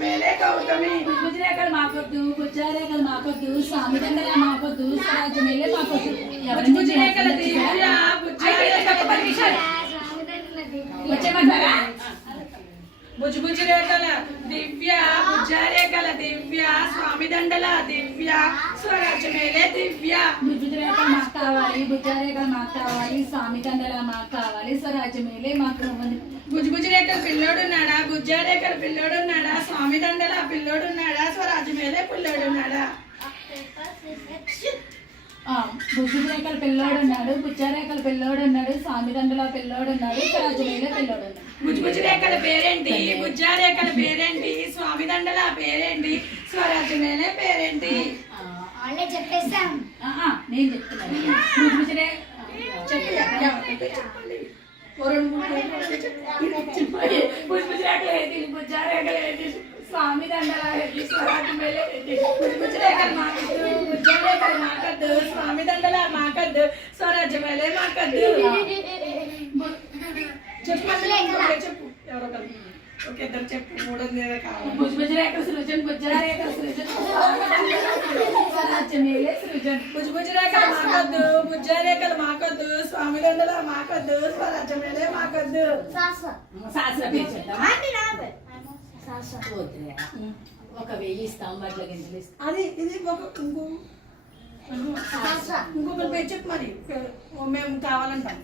మేలే గౌతమి గుజరేకలు మాకొద్దు గుజ్జారేకలు మాకొద్దు స్వామి దండల మాకొద్దు స్వరాజ్య మేలే మాకొద్దు ఎవరి గుజరేకల దివ్య వచ్చేమంటారా బుజ్జురేకల దివ్య బుజ్జారేకల దివ్య స్వామి దండల దివ్య స్వరాజ్య మేలే దివ్య గుజరేకలు మాకు కావాలి గుజ్జారేకలు మాకు కావాలి స్వామి దండల మాకు కావాలి స్వరాజ్య మేలే మాకు కావాలి బుజ్జురేకల పిల్లోడున్నాడా గుజ్జారేకల పిల్లోడున్నాడా స్వామి దండల పిల్లోడున్నాడా స్వరాజ్య మేలే పిల్లోడున్నాడా గుజరేకల పిల్లోడు ఉన్నాడు గుజ్జారేకల పిల్లోడు ఉన్నాడు స్వామి దండల పిల్లోడు ఉన్నాడు స్వరాజ్య మేలే పిల్లోడు ఉన్నాడు బుజ్జురేకల పేరేంటి బుజ్జారేకల పేరేంటి స్వామి దండల పేరేంటి స్వరాజ్య మేలే పేరేంటి చెప్పేస్తాం నేను చెప్తున్నాను గుజరే స్వామి దండల స్వరాజ్య మేలే బుజ్జురేకల మాకద్దు బుజ్జారేకల మాకద్దు స్వామి దండల మాకద్దు స్వరాజ్య మేలే మాకద్దు చెప్పు చెప్పు ఎవరో ఓకే ఇద్దరు చెప్పు మూడోది నేనే కావాలి బుజ్జరేకల సృజన్ గుజ్జారేకల సృజన్ స్వరాజ్య మేలే సృజన్ బుజ్జురేకల మాకద్దు బుజ్జారేకల మాకద్దు స్వామి దండల మాకద్దు స్వరాజ్య మేలే మాకద్దు శాస్త్ర పేరు చెప్తామా ఒక 1000 ఇస్తాం బట్ల గింజలు ఇస్తాం అది ఇది ఇంకొకరి పేరు చెప్పు మరి మేము కావాలంటాం